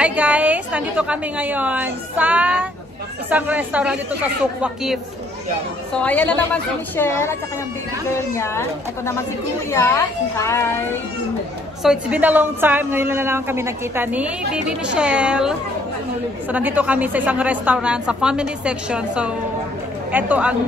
Hi guys! Nandito kami ngayon sa isang restaurant dito sa Souq Waqif. So ayan na naman si Michelle at saka yung baby girl niya. Ito naman si Kuya. Hi! So it's been a long time. Ngayon na lang kami nakita ni baby Michelle. So nandito kami sa isang restaurant sa family section. So ito ang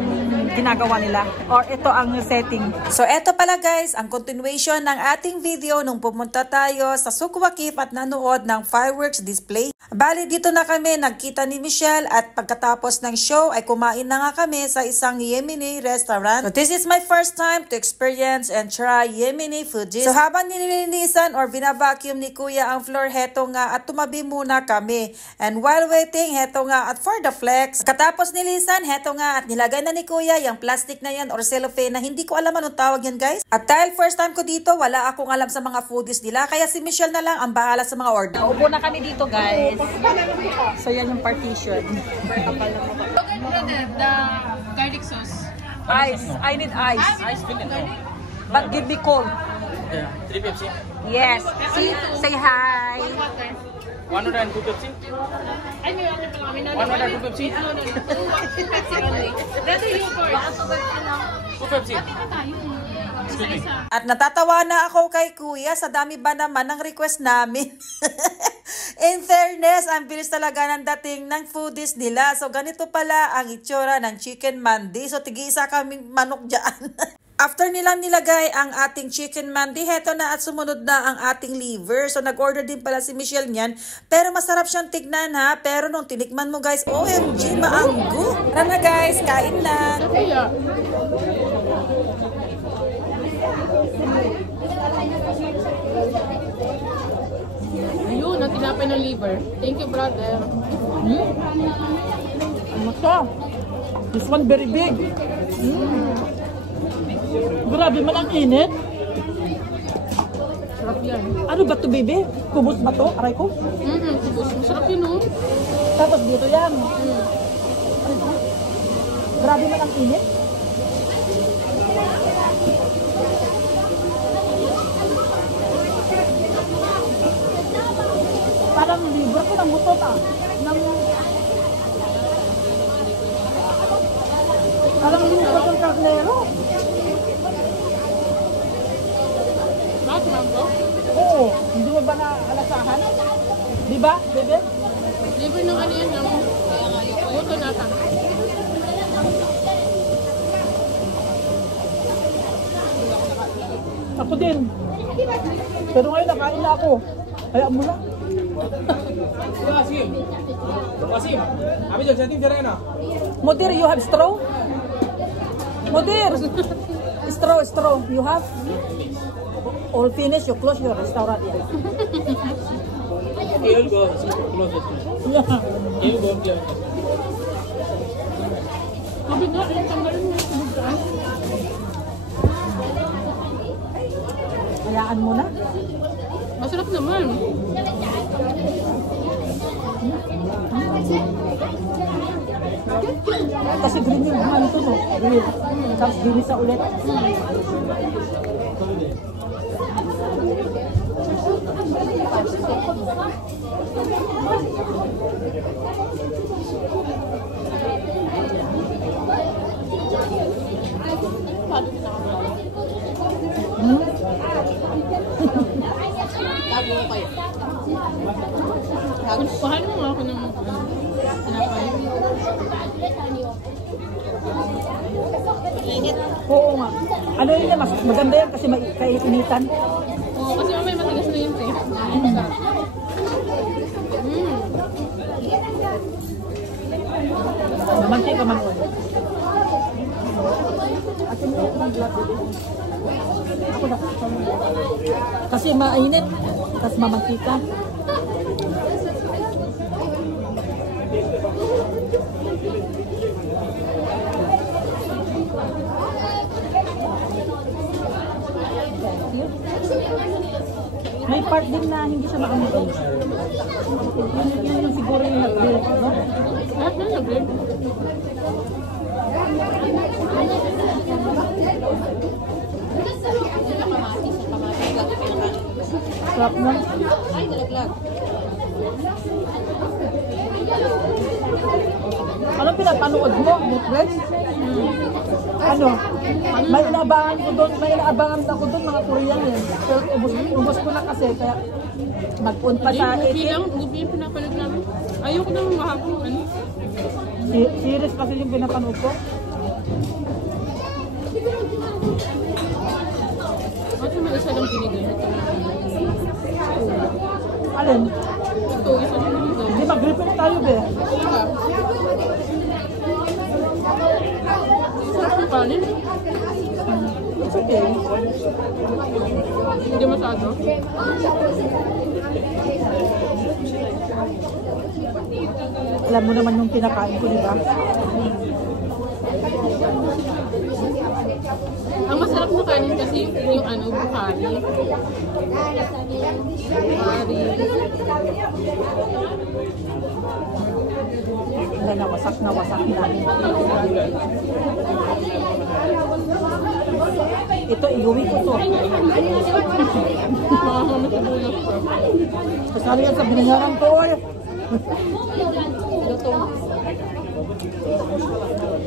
ginagawa nila or ito ang setting. So ito pala guys ang continuation ng ating video nung pumunta tayo sa Souq Waqif at nanood ng fireworks display. Bali dito na kami nagkita ni Michelle at pagkatapos ng show ay kumain na nga kami sa isang Yemeni restaurant. So this is my first time to experience and try Yemeni food. So habang nililinisan or binabacuum ni Kuya ang floor, heto nga at tumabi muna kami. And while waiting, heto nga at for the flex. Katapos nilisan, heto nga at nilagay na ni Kuya yung plastic na yan or cellophane na hindi ko alam anong tawag yan guys. At dahil first time ko dito, wala akong alam sa mga foodies nila. Kaya si Michelle na lang ang bahala sa mga order. Upo na kami dito guys. So yan yung partition. The garlic sauce. Ice. I need ice. Ice filling. But give me cold. Yeah, 3 Pepsi. Yes. See, say hi. Water. 1 and 2 Pepsi. Ay, may water pala kami. 1 and 2 Pepsi. No. Pepsi only. That's you first. 2 Pepsi. At natatawa na ako kay Kuya sa dami ba naman ng request namin. In fairness, ang bilis talaga ng dating ng foodies nila. So ganito pala ang itsura ng chicken mandi. So tig-isa kaming manok dyan. After nilang nilagay ang ating chicken mandi, heto na at sumunod na ang ating liver. So nag-order din pala si Michelle niyan. Pero masarap siyang tignan ha. Pero nung tinikman mo guys, OMG, maanggo. Tara na guys, kain na. Ayun, ang tinapay ng liver. Thank you, brother. Ano siya? This one very big. Grabe man ang init. Sarap yan. Ano ba to baby? Kubos ba to? Aray ko? Kubos. Masarap yun, no? Tapos dito yan. Grabe man ang init. Parang liver ko ng butot Parang liver ko ng karnero. Bakit, mango? Oo. Hindi mo ba naalasahan? Di ba, bebe? Liver ng ano yan, ng buto nata. Ako din. Pero ngayon nakain na ako. Hayaan mo na. Wasim, अभी जो setting करेगा ना. Mudir, you have straw? Mudir! Straw. You have? All finished, you close your restaurant. Yeah. You will go close it. Yeah. You will go close. Sabi nga, yung tanggalin mo yung butaan. Hayaan mo na. Masarap naman. Kasi green yung buman ito, no? Green. Tapos ginisa ulit. Tago ko kayo. Kuhain mo nga ako ng tinapay. Init. Oo nga. Ano yun, mas maganda yan kasi kainitan. Oo, kasi mamaya matigas na yun, eh. Mamanti ka man. Kasi mainit. Tapos mamantika. May part din na hindi siya makamit. Yun yung siguro yung nag-grill, no? Lahat na nag-grill. Sarap na. Ay, nalaglag. pinapanood mo, Netflix? Ano? May inaabangan ako doon, mga Korean eh. Pero ubos ko na kasi, kaya mag-on pa sa Movie lang, movie yung pinapanood namin. Ayoko naman mahapon, ano? Series kasi yung pinapanood ko. Kasi may isa lang binigay. Alin? Ito, isa lang binigay. Hindi, mag-repeat tayo be. Sarap yung kanin. It's okay. Hindi masyado. Alam mo naman yung kinakain ko, di ba? Ang masarap na kanin kasi yung ano, buhari. Buhari. Wala na, wasak na ito, iuwi ko to. Makakamit na bulas ka. Kasali yan sa binayaran ko, oy. Lutong.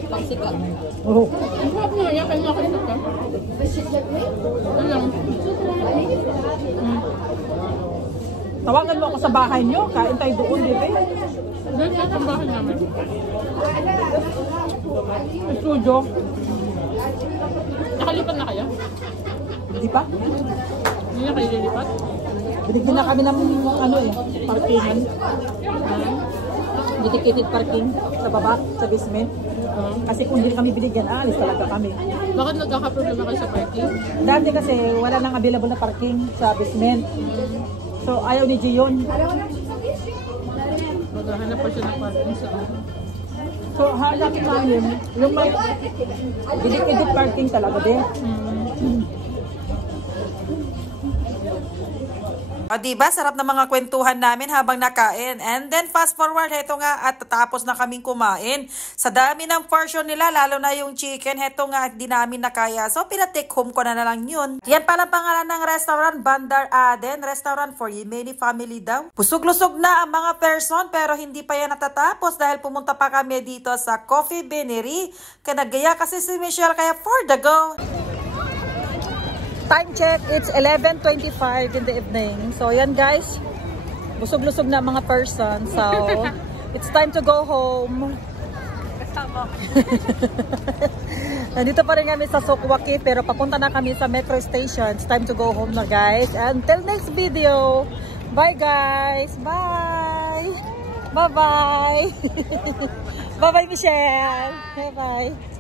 Pagsikat. Oh. Ang sarap na yan, kaya nakasap ka. Ito lang. Tawagan mo ako sa bahay nyo, kain tayo doon, di ba? Dahil sa tambahan namin. Studio. Nakalipat na kayo? Di ba? Hindi na kayo lilipat? Binigyan na kami ng ano eh, parkingan. Dedicated parking sa baba, sa basement. Kasi kung hindi kami binigyan, alis talaga kami. Bakit nagkakaproblema kayo sa parking? Dati kasi wala nang available na parking sa basement. So ayaw ni Gion. Maghahanap pa siya ng parking sa ano. So hanapin namin yung may dedicated parking talaga din. O diba, sarap na mga kwentuhan namin habang nakain. And then fast forward, heto nga at tapos na kaming kumain. Sa dami ng portion nila, lalo na yung chicken, heto nga di namin nakaya. So pinatake home ko na lang yun. Yan pala pangalan ng restaurant, Bandar Aden Restaurant for Yemeni Family daw. Busog-lusog na ang mga person pero hindi pa yan natatapos dahil pumunta pa kami dito sa Coffee Beanery. Kanagaya kasi si Michelle kaya for the go. Time check, it's 11:25 in the evening. So yan guys, busog-lusog na mga person. So it's time to go home. Nandito pa rin kami sa Sukwaki pero papunta na kami sa metro station. It's time to go home na guys. Until next video. Bye guys. Bye. Bye-bye. Bye-bye Michelle. Bye-bye.